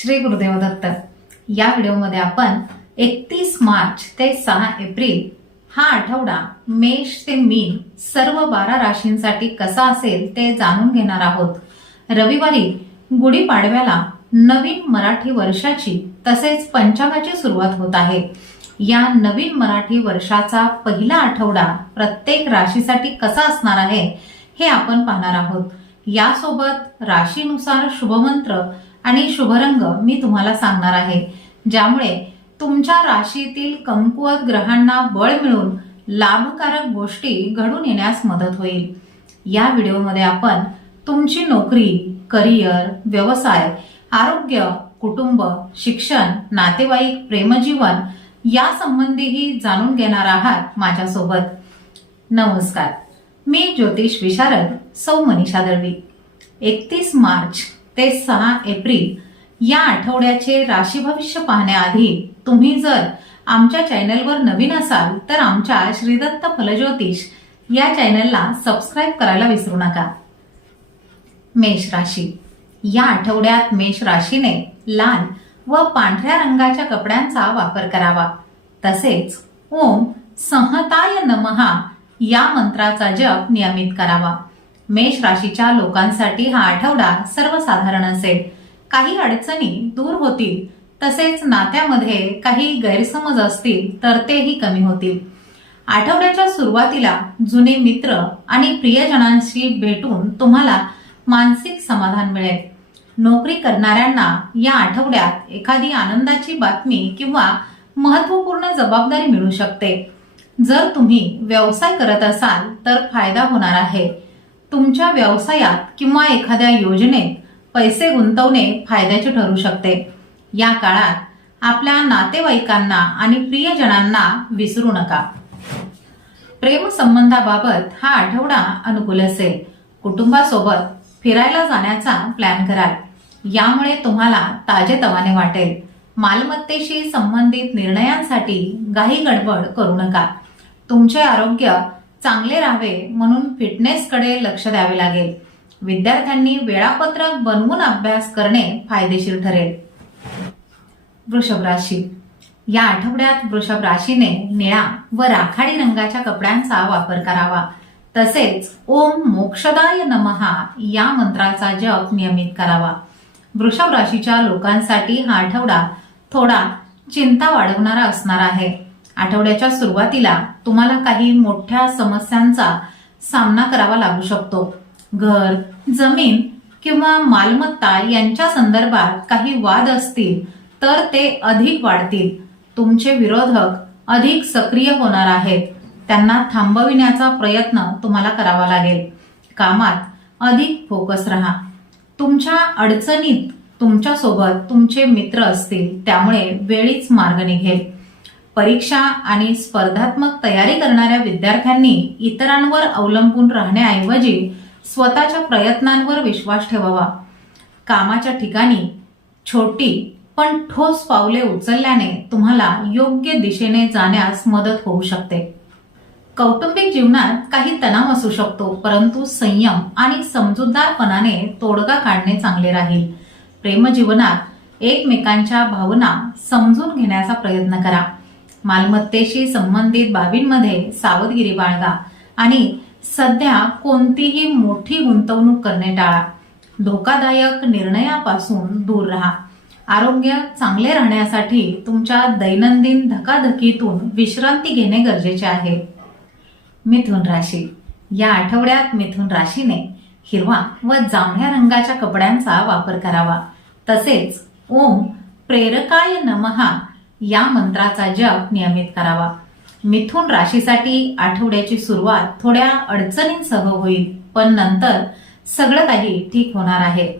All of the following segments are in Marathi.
श्री गुरुदेव दत्त. या व्हिडिओमध्ये आपण एकतीस मार्च ते सहा एप्रिल हा आठवडा मेष ते मीन सर्व बारा राशींसाठी कसा असेल ते जाणून घेणार आहोत. रविवारी गुढीपाडव्याला नवीन मराठी वर्षाची तसेच पंचांगाची सुरुवात होत आहे. या नवीन मराठी वर्षाचा पहिला आठवडा प्रत्येक राशीसाठी कसा असणार आहे हे आपण पाहणार आहोत. यासोबत राशीनुसार शुभमंत्र आणि शुभरंग मी तुम्हाला सांगणार आहे. ज्यामुळे तुमच्या राशीतील कमकुवत ग्रहांना बळ मिळून लाभकारक गोष्टी घडून येण्यास मदत होईल. या व्हिडिओमध्ये आपण तुमची नोकरी करिअर व्यवसाय आरोग्य कुटुंब शिक्षण नातेवाईक प्रेमजीवन या संबंधीही जाणून घेणार आहात माझ्यासोबत. नमस्कार. मी ज्योतिष विशारद सौ मनीषा दळवी. एकतीस मार्च ते सहा एप्रिल या आठवड्याचे राशी भविष्य पाहण्याआधी तुम्ही जर आमच्या चॅनलवर नवीन असाल तर आमच्या श्रीदत्त फलज्योतिष या चॅनलला सबस्क्राईब करायला विसरू नका. मेष राशी. या आठवड्यात मेष राशीने लाल व पांढऱ्या रंगाच्या कपड्यांचा वापर करावा. तसेच ओम संहताय नमहा या मंत्राचा जप नियमित करावा. मेष राशीच्या लोकांसाठी हा आठवडा सर्वसाधारण असेल. काही अडचणी दूर होतील. तसेच नात्यामध्ये काही गैरसमज असतील तर तेही कमी होतील. आठवड्याच्या सुरुवातीला जुने मित्र आणि प्रियजनांशी भेटून तुम्हाला मानसिक समाधान मिळेल. नोकरी करणाऱ्यांना या आठवड्यात एखादी आनंदाची बातमी किंवा महत्त्वपूर्ण जबाबदारी मिळू शकते. जर तुम्ही व्यवसाय करत असाल तर फायदा होणार आहे. तुमच्या व्यवसायात किंवा एखाद्या योजनेत पैसे गुंतवणे फायद्याचे ठरू शकते. या काळात आपल्या नातेवाईकांना आणि प्रियजनांना विसरू नका. प्रेमसंबंधाबाबत हा आठवडा अनुकूल असेल. कुटुंबासोबत फिरायला जाण्याचा प्लॅन कराल. यामुळे तुम्हाला ताजेतवाने वाटेल. मालमत्तेशी संबंधित निर्णयांसाठी घाई गडबड करू नका. तुमचे आरोग्य चांगले राहावे म्हणून फिटनेसकडे लक्ष द्यावे लागेल. विद्यार्थ्यांनी वेळापत्रक बनवून अभ्यास करणे फायदेशीर ठरेल. वृषभ राशी. या आठवड्यात वृषभ राशीने निळा व राखाडी रंगाच्या कपड्यांचा वापर करावा. तसेच ओम मोक्षदाय नमहा या मंत्राचा जप नियमित करावा. वृषभ राशीच्या लोकांसाठी हा आठवडा थोडा चिंता वाढवणारा असणार आहे. आठवड्याच्या सुरुवातीला तुम्हाला काही मोठ्या समस्यांचा सामना करावा लागू शकतो. घर जमीन किंवा मालमत्ता यांच्या संदर्भात काही वाद असतील तर ते अधिक वाढतील. तुमचे विरोधक अधिक सक्रिय होणार आहेत. त्यांना थांबविण्याचा प्रयत्न तुम्हाला करावा लागेल. कामात अधिक फोकस राहा. तुमच्या अडचणीत तुमच्यासोबत तुमचे मित्र असतील त्यामुळे वेळीच मार्ग निघेल. परीक्षा आणि स्पर्धात्मक तयारी करणाऱ्या विद्यार्थ्यांनी इतरांवर अवलंबून राहण्याऐवजी स्वतःच्या प्रयत्नांवर विश्वास ठेवावा. कामाच्या ठिकाणी छोटी पण ठोस पावले उचलल्याने तुम्हाला योग्य दिशेने जाण्यास मदत होऊ शकते. कौटुंबिक जीवनात काही तणाव असू शकतो परंतु संयम आणि समजूतदारपणाने तोडगा काढणे चांगले राहील. प्रेमजीवनात एकमेकांच्या भावना समजून घेण्याचा प्रयत्न करा. मालमत्तेशी संबंधित बाबींमध्ये सावधगिरी बाळगा. आणि सध्या कोणतीही मोठी गुंतवणूक करणे टाळा. धोकादायक निर्णयापासून दूर राहा. आरोग्य चांगले राहण्यासाठी तुमच्या दैनंदिन धकाधकीतून विश्रांती घेणे गरजेचे आहे. मिथुन राशी. या आठवड्यात मिथुन राशीने हिरवा व जांभळ्या रंगाच्या कपड्यांचा वापर करावा. तसेच ओम प्रेरकाय नमहा या मंत्राचा जप नियमित करावा. मिथुन राशीसाठी आठवड्याची सुरुवात थोड्या अडचणींसह होईल पण नंतर सगळं काही ठीक होणार आहे.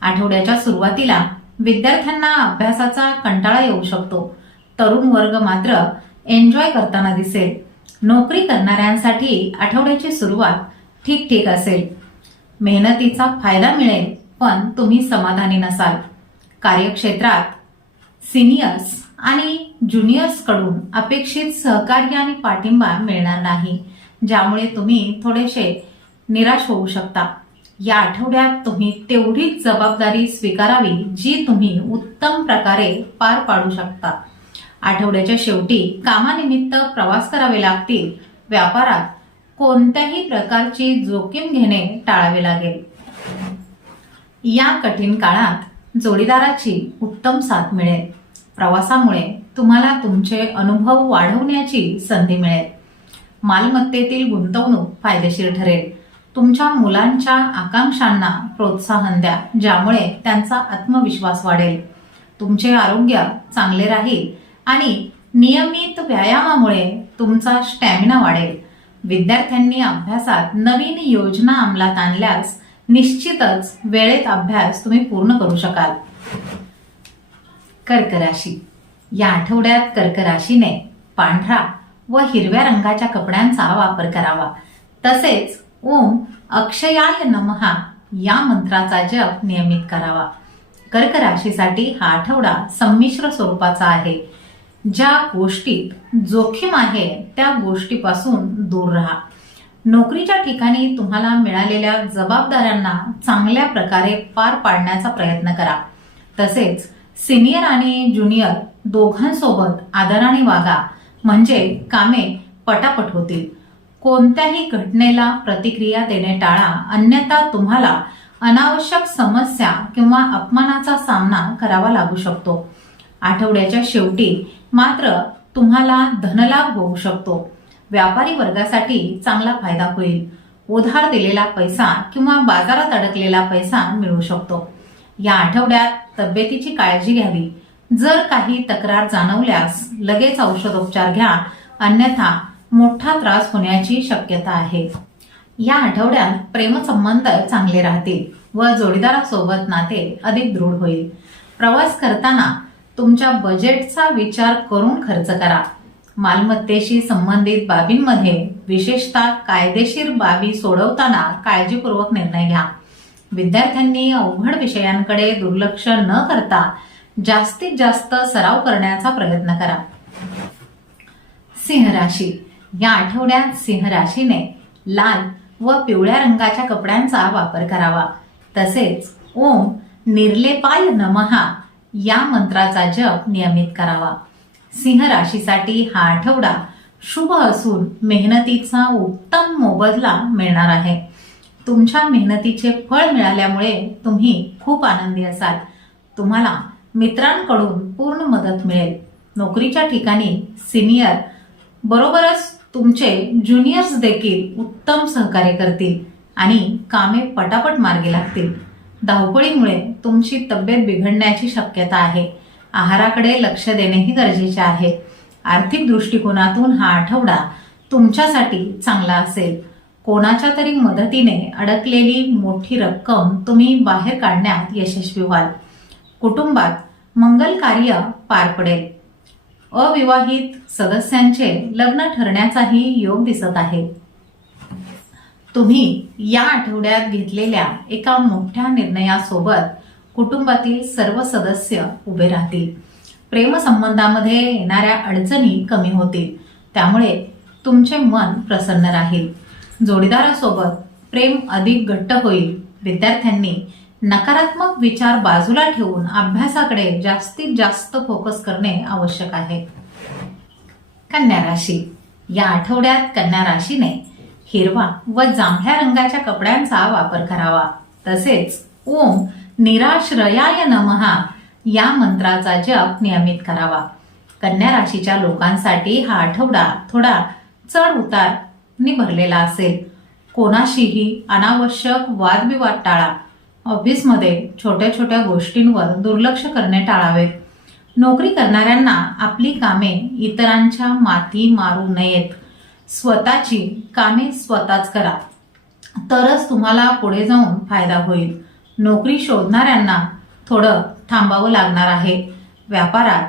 आठवड्याच्या सुरुवातीला विद्यार्थ्यांना अभ्यासाचा कंटाळा येऊ शकतो. तरुण वर्ग मात्र एन्जॉय करताना दिसेल. नोकरी करणाऱ्यांसाठी आठवड्याची सुरुवात ठीक ठीक असेल. मेहनतीचा फायदा मिळेल पण तुम्ही समाधानी नसाल. कार्यक्षेत्रात सिनियर्स आणि ज्युनियर्सकडून अपेक्षित सहकार्य आणि पाठिंबा मिळणार नाही ज्यामुळे तुम्ही थोडेसे निराश होऊ शकता. या आठवड्यात तुम्ही तेवढीच जबाबदारी स्वीकारावी जी तुम्ही उत्तम प्रकारे पार पाडू शकता. आठवड्याच्या शेवटी कामानिमित्त प्रवास करावे लागतील. व्यापारात कोणत्याही प्रकारची जोखीम घेणे टाळावे लागेल. या कठीण काळात जोडीदाराची उत्तम साथ मिळेल. प्रवासामुळे तुम्हाला तुमचे अनुभव वाढवण्याची संधी मिळेल. मालमत्तेतील गुंतवणूक फायदेशीर ठरेल. तुमच्या मुलांच्या आकांक्षांना प्रोत्साहन द्या ज्यामुळे त्यांचा आत्मविश्वास वाढेल. तुमचे आरोग्य चांगले राहील आणि नियमित व्यायामामुळे तुमचा स्टॅमिना वाढेल. विद्यार्थ्यांनी अभ्यासात नवीन योजना अंमलात आणल्यास निश्चितच वेळेत अभ्यास तुम्ही पूर्ण करू शकाल. कर्क राशी या आठवड्यात कर्क राशीने पांढरा व हिरव्या रंगाच्या कपड्यांचा वापर करावा. तसेच ओम अक्षयाय नमहा या मंत्राचा जप नियमित करावा. कर्क राशीसाठी हा आठवडा संमिश्र स्वरूपाचा आहे. ज्या गोष्टीत जोखीम आहे त्या गोष्टीपासून दूर राहा. नोकरीच्या ठिकाणी तुम्हाला मिळालेल्या जबाबदाऱ्यांना चांगल्या प्रकारे पार पाडण्याचा प्रयत्न करा. तसेच सिनियर आणि ज्युनियर दोघांसोबत आदराने वागा म्हणजे कामे पटापट होतील. कोणत्याही घटनेला प्रतिक्रिया देणे टाळा अन्यथा तुम्हाला अनावश्यक समस्या किंवा अपमानाचा सामना करावा लागू शकतो. आठवड्याच्या शेवटी मात्र तुम्हाला धनलाभ होऊ शकतो. व्यापारी वर्गासाठी चांगला फायदा होईल. उधार दिलेला पैसा किंवा बाजारात अडकलेला पैसा मिळू शकतो. या आठवड्यात तब्येतीची काळजी घ्यावी. जर काही तक्रार जाणवल्यास लगेच औषधोपचार घ्या. अन्यथा मोठा त्रास होण्याची शक्यता आहे. या आठवड्यात प्रेमसंबंध चांगले राहतील व जोडीदारासोबत नाते अधिक दृढ होईल. प्रवास करताना तुमच्या बजेटचा विचार करून खर्च करा. मालमत्तेशी संबंधित बाबींमध्ये विशेषतः कायदेशीर बाबी सोडवताना काळजीपूर्वक निर्णय घ्या. विद्यार्थ्यांनी अवघड विषयांकडे दुर्लक्ष न करता जास्तीत जास्त सराव करण्याचा प्रयत्न करा. सिंह राशी. या आठवड्यात सिंह राशीने लाल व पिवळ्या रंगाच्या कपड्यांचा वापर करावा. तसेच ओम निर्लेपाय नमहा या मंत्राचा जप नियमित करावा. सिंह राशीसाठी हा आठवडा शुभ असून मेहनतीचा उत्तम मोबदला मिळणार आहे. तुमच्या मेहनतीचे फळ मिळाल्यामुळे तुम्ही खूप आनंदी असाल. तुम्हाला मित्रांकडून पूर्ण मदत मिळेल. नोकरीच्या ठिकाणी सिनियर बरोबरच तुमचे ज्युनियर्स देखील उत्तम सहकार्य करतील आणि कामे पटापट मार्गी लागतील. धावपळीमुळे तुमची तब्येत बिघडण्याची शक्यता आहे. आहाराकडे लक्ष देणेही गरजेचे आहे. आर्थिक दृष्टिकोनातून हा आठवडा तुमच्यासाठी चांगला असेल. कोणाच्या तरी मदतीने अडकलेली मोठी रक्कम तुम्ही बाहेर काढण्यात यशस्वी व्हाल. कुटुंबात मंगल कार्य पार पडेल. अविवाहित सदस्यांचे लग्न ठरण्याचाही योग दिसत आहे. तुम्ही या आठवड्यात घेतलेल्या एका मोठ्या निर्णयासोबत कुटुंबातील सर्व सदस्य उभे राहतील. प्रेमसंबंधामध्ये येणाऱ्या अडचणी कमी होतील. त्यामुळे तुमचे मन प्रसन्न राहील. जोडीदारासोबत प्रेम अधिक घट्ट होईल. विद्यार्थ्यांनी नकारात्मक विचार बाजूला ठेवून अभ्यासाकडे जास्तीत जास्त फोकस करणे आवश्यक आहे. कन्या राशी. या आठवड्यात कन्या राशीने हिरवा व जांभळ्या रंगाच्या कपड्यांचा वापर करावा. तसेच ओम निराश्रयाय नमहा या मंत्राचा जप नियमित करावा. कन्या राशीच्या लोकांसाठी हा आठवडा थोडा चढ उतार भरलेला असेल? कोणाशीही अनावश्यक वादविवाद टाळा. ऑफिसमध्ये छोट्या छोट्या गोष्टींवर दुर्लक्ष करणे टाळावे नोकरी करणाऱ्यांना आपली कामे इतरांच्या माती मारू नयेत. स्वतःची कामे स्वतःच करा. तरच तुम्हाला पुढे जाऊन फायदा होईल. नोकरी शोधणाऱ्यांना थोडं थांबावं लागणार आहे. व्यापारात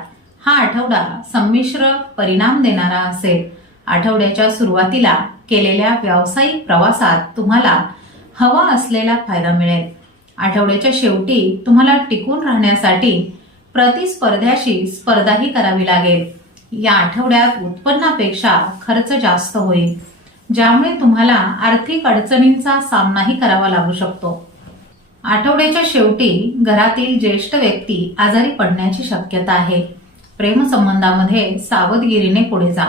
हा आठवडा संमिश्र परिणाम देणारा असेल. आठवड्याच्या सुरुवातीला केलेल्या व्यावसायिक प्रवासात तुम्हाला हवा असलेला फायदा मिळेल. आठवड्याच्या शेवटी तुम्हाला टिकून राहण्यासाठी प्रतिस्पर्ध्याशी स्पर्धाही करावी लागेल. या आठवड्यात उत्पन्नापेक्षा खर्च जास्त होईल ज्यामुळे तुम्हाला आर्थिक अडचणींचा सामनाही करावा लागू शकतो. आठवड्याच्या शेवटी घरातील ज्येष्ठ व्यक्ती आजारी पडण्याची शक्यता आहे. प्रेमसंबंधामध्ये सावधगिरीने पुढे जा.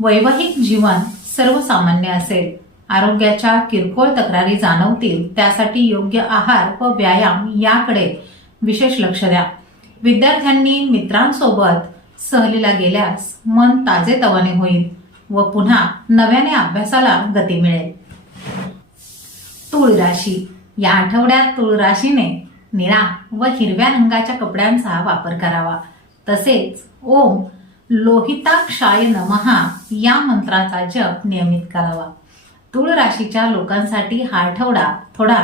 वैवाहिक जीवन सर्वसामान्य असेल. आरोग्याच्या किरकोळ तक्रारी जाणवतील त्यासाठी योग्य आहार व व्यायाम याकडे विशेष लक्ष द्या. विद्यार्थ्यांनी मित्रांसोबत सहलीला गेल्यास मन ताजेतवाने होईल व पुन्हा नव्याने अभ्यासाला गती मिळेल. तुळ राशी या आठवड्यात तुळ राशीने निळा व हिरव्या रंगाच्या कपड्यांचा वापर करावा. तसेच ओम लोहिताक्षाय नमहा या मंत्राचा जप नियमित करावा. तुळ राशीच्या लोकांसाठी हा आठवडा थोडा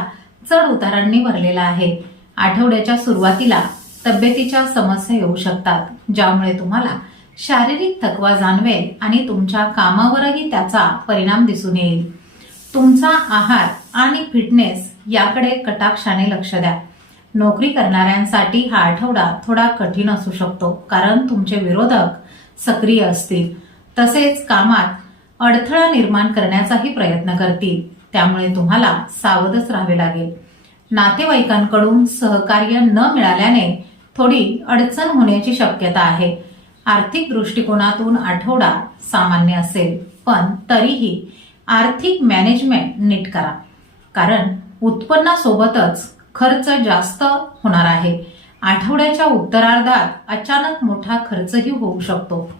चढ उतारांनी भरलेला आहे. आठवड्याच्या सुरुवातीला तब्येतीच्या समस्या येऊ शकतात ज्यामुळे तुम्हाला शारीरिक थकवा जाणवेल आणि तुमच्या कामावरही त्याचा परिणाम दिसून येईल. तुमचा आहार आणि फिटनेस याकडे कटाक्षाने लक्ष द्या. नोकरी करणाऱ्यांसाठी हा आठवडा थोडा कठीण असू शकतो कारण तुमचे विरोधक सक्रिय असतील. तसेच कामात अडथळा निर्माण करण्याचाही प्रयत्न करतील. त्यामुळे तुम्हाला सावधच राहावे लागेल. नातेवाईकांकडून सहकार्य न मिळाल्याने थोडी अडचण होण्याची शक्यता आहे. आर्थिक दृष्टिकोनातून आठवडा सामान्य असेल पण तरीही आर्थिक मॅनेजमेंट नीट करा. कारण उत्पन्नासोबतच खर्च जास्त होणार आहे. आठवड्याच्या उत्तरार्धात अचानक मोठा खर्चही होऊ शकतो.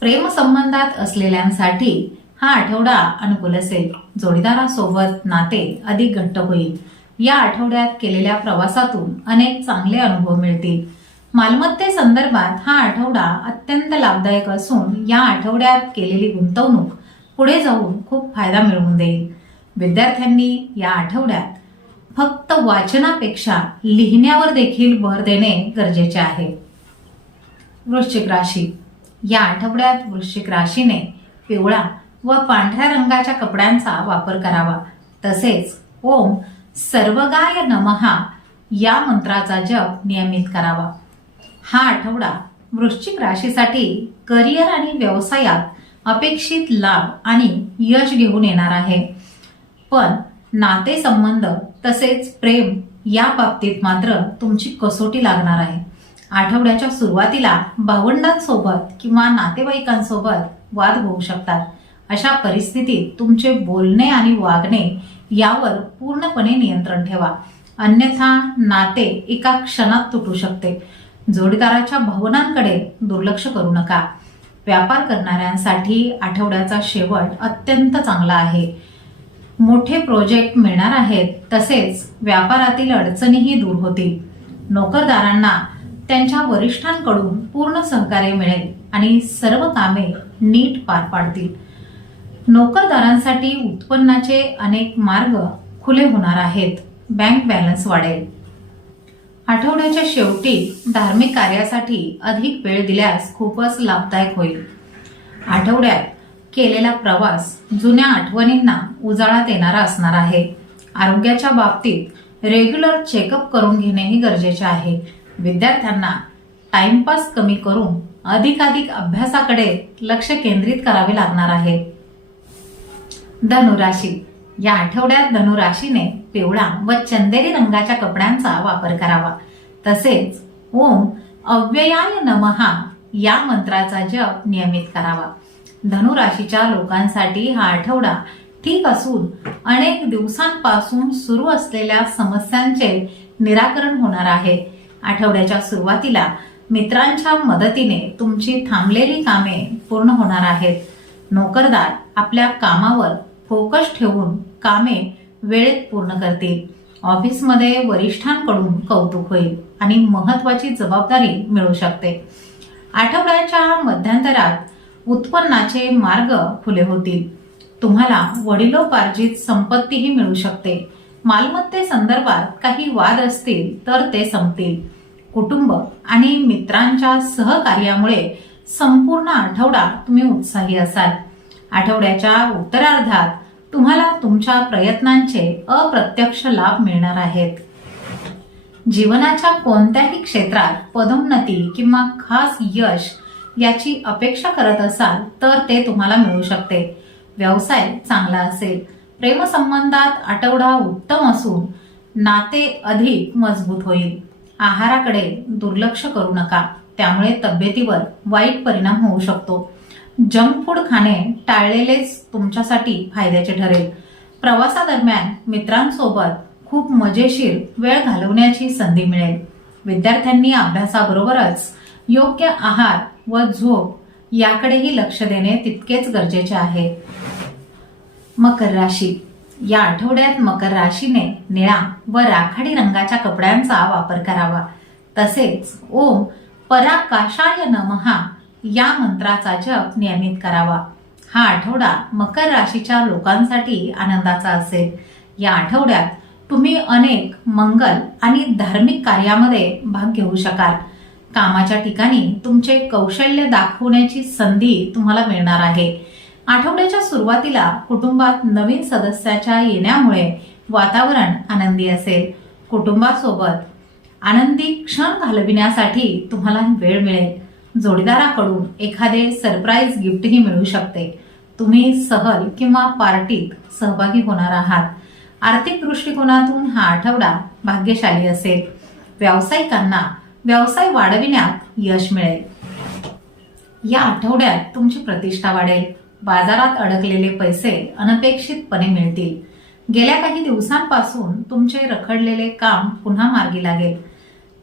प्रेम संबंधात असलेल्यांसाठी हा आठवडा अनुकूल असेल. जोडीदारासोबत नाते अधिक घट्ट होईल. या आठवड्यात केलेल्या प्रवासातून अनेक चांगले अनुभव मिळतील. मालमत्तेसंदर्भात हा आठवडा अत्यंत लाभदायक असून या आठवड्यात केलेली गुंतवणूक पुढे जाऊन खूप फायदा मिळवून देईल. विद्यार्थ्यांनी या आठवड्यात फक्त वाचनापेक्षा लिहिण्यावर देखील भर देणे गरजेचे आहे. वृश्चिक राशी. या आठवड्यात वृश्चिक राशीने पिवळा व पांढऱ्या रंगाच्या कपड्यांचा वापर करावा. तसेच ओम सर्वगाय नमहा या मंत्राचा जप नियमित करावा. हा आठवडा वृश्चिक राशीसाठी करिअर आणि व्यवसायात अपेक्षित लाभ आणि यश घेऊन येणार आहे. पण नातेसंबंध तसेच प्रेम या बाबतीत मात्र तुमची कसोटी लागणार आहे. आठवड्याच्या सुरुवातीला भावंडांसोबत किंवा नातेवाईकांसोबत वाद होऊ शकतात. अशा परिस्थितीत तुमचे बोलणे आणि वागणे यावर पूर्णपणे नियंत्रण ठेवा. अन्यथा नाते एका क्षणात तुटू शकते. जोडीदाराच्या भावनांकडे दुर्लक्ष करू नका. व्यापार करणाऱ्यांसाठी आठवड्याचा शेवट अत्यंत चांगला आहे. मोठे प्रोजेक्ट मिळणार आहेत तसेच व्यापारातील अडचणीही दूर होतील. नोकरदारांना त्यांच्या वरिष्ठांकडून पूर्ण सहकार्य मिळेल आणि सर्व कामे नीट पार पाडतील. नोकरदारांसाठी उत्पन्नाचे अनेक मार्ग खुले होणार आहेत. बँक बॅलन्स वाढेल. आठवड्याच्या शेवटी धार्मिक कार्यासाठी अधिक वेळ दिल्यास खूपच लाभदायक होईल. आठवड्यात केलेला प्रवास जुन्या आठवणींना उजाळा देणारा असणार आहे. आरोग्याच्या बाबतीत रेग्युलर चेकअप करून घेणेही गरजेचे आहे. विद्यार्थ्यांना टाइमपास कमी करून अधिकाधिक अभ्यासाकडे लक्ष केंद्रित करावे लागणार आहे. धनुराशी. या आठवड्यात धनुराशीने पिवळा व चंदेरी रंगाच्या कपड्यांचा वापर करावा. तसेच ओम अव्ययाय नमहा या मंत्राचा जप नियमित करावा. धनुराशीच्या लोकांसाठी हा आठवडा ठीक असून अनेक दिवसांपासून सुरू असलेल्या समस्यांचे निराकरण होणार आहे. आठवड्याच्या सुरुवातीला मित्रांच्या मदतीने तुमची थांबलेली कामे पूर्ण होणार आहेत. नोकरदार आपल्या कामावर फोकस ठेवून कामे वेळेत पूर्ण करतील. ऑफिसमध्ये वरिष्ठांकडून कौतुक होईल आणि महत्वाची जबाबदारी मिळू शकते. आठवड्याच्या मध्यंतरात उत्पन्नाचे मार्ग खुले होतील. तुम्हाला वडिलोपार्जित संपत्तीही मिळू शकते. मालमत्ते संदर्भात काही वाद असतील तर ते संपतील. कुटुंब आणि मित्रांच्या सहकार्यामुळे संपूर्ण आठवडा तुम्ही उत्साही असाल. आठवड्याच्या उत्तरार्धात तुम्हाला तुमच्या प्रयत्नांचे अप्रत्यक्ष लाभ मिळणार आहेत. जीवनाच्या कोणत्याही क्षेत्रात पदोन्नती किंवा खास यश याची अपेक्षा करत असाल तर ते तुम्हाला मिळू शकते. व्यवसाय चांगला असेल. प्रेमसंबंधात आठवडा उत्तम असून नाते अधिक मजबूत होईल. आहाराकडे दुर्लक्ष करू नका. त्यामुळे तब्येतीवर वाईट परिणाम होऊ शकतो. जंक फूड खाणे टाळलेलेच तुमच्यासाठी फायद्याचे ठरेल. प्रवासादरम्यान मित्रांसोबत खूप मजेशीर वेळ घालवण्याची संधी मिळेल. विद्यार्थ्यांनी अभ्यासाबरोबरच योग्य आहार व झोप याकडेही लक्ष देणे तितकेच गरजेचे आहे. मकर राशी. या आठवड्यात मकर राशीने निळा व राखाडी रंगाच्या कपड्यांचा वापर करावा. तसेच ओम पराकाशाय नमहा या मंत्राचा जप नियमित करावा. हा आठवडा मकर राशीच्या लोकांसाठी आनंदाचा असेल. या आठवड्यात तुम्ही अनेक मंगल आणि धार्मिक कार्यामध्ये भाग घेऊ शकाल. कामाच्या ठिकाणी तुमचे कौशल्य दाखवण्याची संधी तुम्हाला मिळणार आहे. आठवड्याच्या सुरुवातीला कुटुंबात नवीन सदस्याच्या येण्यामुळे वातावरण आनंदी असेल. कुटुंबासोबत आनंदी क्षण घालविण्यासाठी तुम्हाला वेळ मिळेल. जोडीदाराकडून एखादे सरप्राईज गिफ्टही मिळू शकते. तुम्ही सहल किंवा पार्टीत सहभागी होणार आहात. आर्थिक दृष्टिकोनातून हा आठवडा भाग्यशाली असेल. व्यावसायिकांना व्यवसाय वाढविण्यात यश मिळेल. या आठवड्यात तुमची प्रतिष्ठा वाढेल. बाजारात अडकलेले पैसे अनपेक्षितपणे मिळतील. गेल्या काही दिवसांपासून तुमचे रखडलेले काम पुन्हा मार्गी लागेल.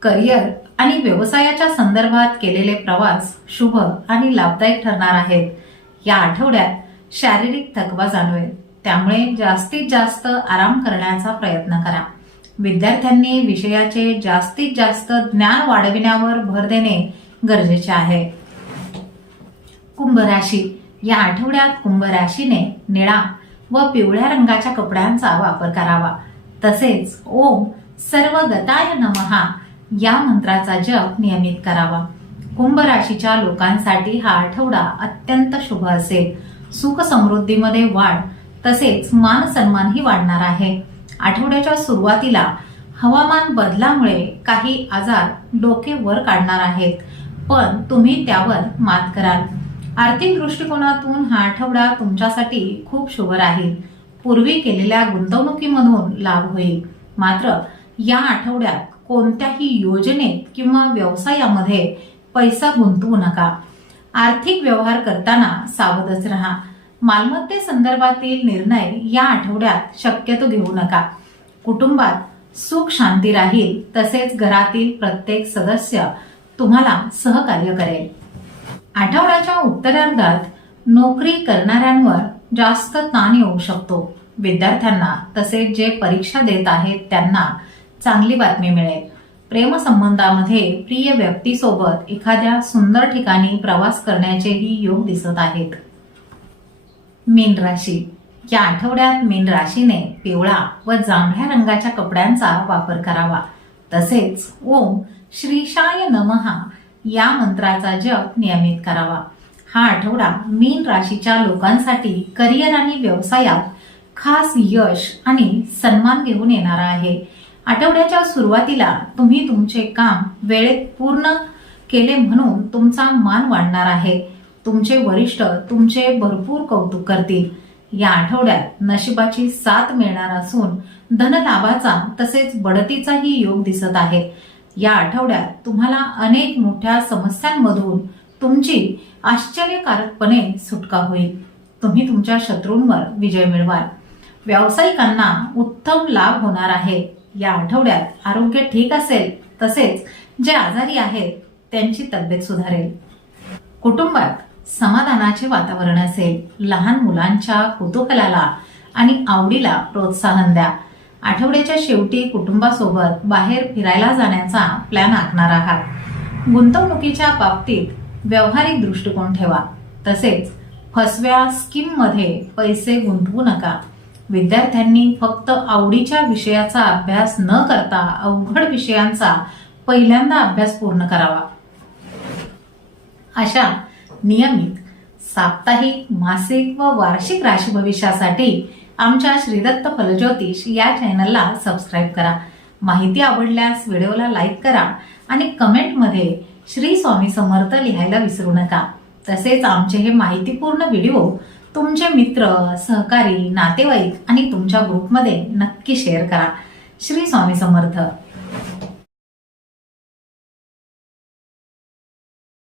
करिअर आणि व्यवसायाच्या संदर्भात केलेले प्रवास शुभ आणि लाभदायक ठरणार आहेत. या आठवड्यात शारीरिक थकवा जाणवेल. त्यामुळे जास्तीत जास्त आराम करण्याचा प्रयत्न करा. विद्यार्थ्यांनी विषयाचे जास्तीत जास्त ज्ञान वाढविण्यावर भर देणे गरजेचे आहे. कुंभ राशी या आठवड्यात कुंभ राशीने निळा व पिवळ्या रंगाच्या कपड्यांचा वापर करावा. तसेच ओम सर्व गताय नमहा या मंत्राचा जप नियमित करावा. कुंभ राशीच्या लोकांसाठी हा आठवडा अत्यंत शुभ असेल. सुख समृद्धीमध्ये वाढ तसेच मान सन्मानही वाढणार आहे. आठवड्याच्या सुरुवातीला हवामान बदलामुळे काही आजार डोके वर काढणार आहेत. पण तुम्ही त्यावर मात कराल. आर्थिक दृष्टिकोनातून हा आठवडा तुमच्यासाठी खूप शुभ राहील पूर्वी केलेल्या गुंतवणुकीमधून लाभ होईल. मात्र या आठवड्यात कोणत्याही योजनेत किंवा व्यवसायामध्ये पैसा गुंतवू नका. आर्थिक व्यवहार करताना सावधच राहा. मालमत्ते संदर्भातील निर्णय या आठवड्यात शक्यतो घेऊ नका. कुटुंबात सुख शांती राहील तसेच घरातील प्रत्येक सदस्य तुम्हाला सहकार्य करेल. आठवड्याच्या उत्तरार्धात नोकरी करणाऱ्यांवर जास्त ताण येऊ शकतो. विद्यार्थ्यांना तसेच जे परीक्षा देत आहेत त्यांना चांगली बातमी मिळेल. प्रेमसंबंधामध्ये प्रिय व्यक्तीसोबत एखाद्या सुंदर ठिकाणी प्रवास करण्याचेही योग दिसत आहेत. मीन राशी. या आठवड्यात मीन राशीने पिवळा व जांभळ्या रंगाच्या कपड्यांचा वापर करावा. तसेच ओम श्रीशाय नमहा या मंत्राचा जप नियमित करावा. हा आठवडा मीन राशीच्या लोकांसाठी करिअर आणि व्यवसायात खास यश आणि सन्मान घेऊन येणारा आहे. आठवड्याच्या सुरुवातीला तुम्ही तुमचे काम वेळेत पूर्ण केले म्हणून तुमचा मान वाढणार आहे. तुमचे वरिष्ठ तुमचे भरपूर कौतुक करतील. या आठवड्यात नशिबाची साथ मिळणार असून धनलाभाचा तसेच बढतीचाही योग दिसत आहे. या आठवड्यात तुम्हाला अनेक मोठ्या समस्यांमधून तुमची आश्चर्यकारकपणे सुटका होईल. तुम्ही तुमच्या शत्रूंवर विजय मिळवाल. व्यावसायिकांना उत्तम लाभ होणार आहे. या आठवड्यात आरोग्य ठीक असेल तसेच जे आजारी आहेत त्यांची तब्येत सुधारेल. कुटुंबात समाधानाचे वातावरण असेल. लहान मुलांच्या कुतूहलाला आणि आवडीला प्रोत्साहन द्या. आठवड्याच्या शेवटी कुटुंबासोबत बाहेर फिरायला जाण्याचा प्लॅन आखणार आहात. गुंतवणुकीच्या बाबतीत व्यावहारिक दृष्टिकोन ठेवा. तसेच फसव्या स्कीममध्ये पैसे गुंतवू नका. विद्यार्थ्यांनी फक्त आवडीच्या विषयाचा अभ्यास न करता अवघड विषयांचा पहिल्यांदा अभ्यास पूर्ण करावा. अशा नियमित साप्ताहिक मासिक व वार्षिक राशी भविष्यासाठी आमच्या श्रीदत्त फलज्योतिष या चॅनलला सबस्क्राईब करा. माहिती आवडल्यास व्हिडिओला लाईक करा आणि कमेंटमध्ये श्री स्वामी समर्थ लिहायला विसरू नका. तसेच आमचे हे माहितीपूर्ण व्हिडिओ तुमचे मित्र सहकारी नातेवाईक आणि तुमच्या ग्रुपमध्ये नक्की शेअर करा. श्री स्वामी समर्थ.